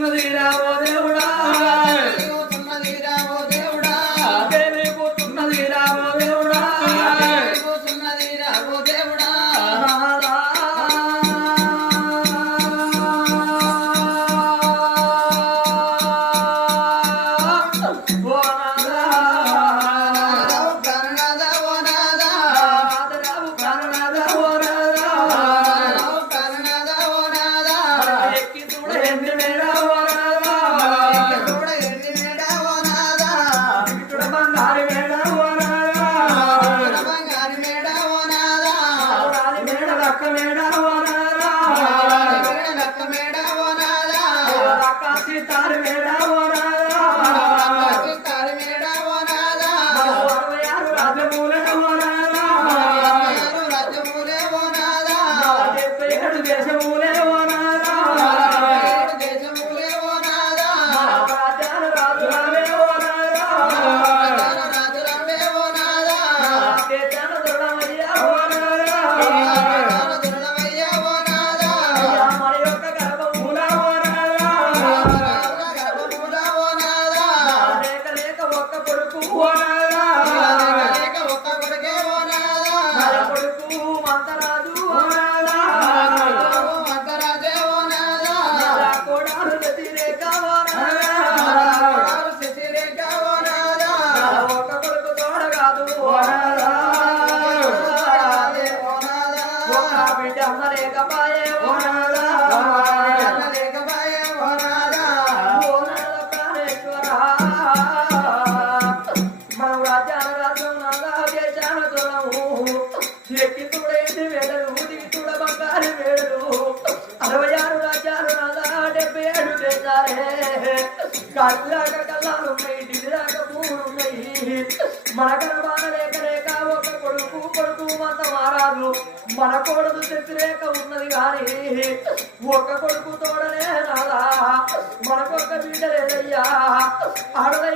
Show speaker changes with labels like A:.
A: పోతున్నది రావో దేవుడా.
B: పోతున్నది రావో దేవుడా.
A: దేవి పోతున్నది రావో దేవుడా
B: పోతున్నది రావో దేవుడా
A: Oh నక్క మేడ ఓనారా నక్క మేడ నక్క
B: సీతారు
A: మేడ బిడ్డ లేకపాయే ఓనారా.
B: లేకపాయే ఓనాదా
A: ఓనారా. ప్రాణేశ్వరా మన రాజ్యాల రాజ్యం నాదా దేశాల దొరము ఎక్కి చూడేది వేడలు దిగి చూడ బంగారు వేడలు. అరవై ఆరు రాజ్యాలు నాదా డెబ్బై ఏడు దేశాలే. కళ్ళాక కళ్ళాలు ఉన్నాయి దిగిరాక పూలు ఉన్నాయి మన కనబాన లేక లేక ఒక కొడుకు కొడుకు మంత మారాదు మన కొడుకు శక్తిరేఖ ఉన్నది కానీ ఒక్క కొడుకు తోడనే నాదా మనకొక్క బిడ్డ లేదయ్యా. ఆడదై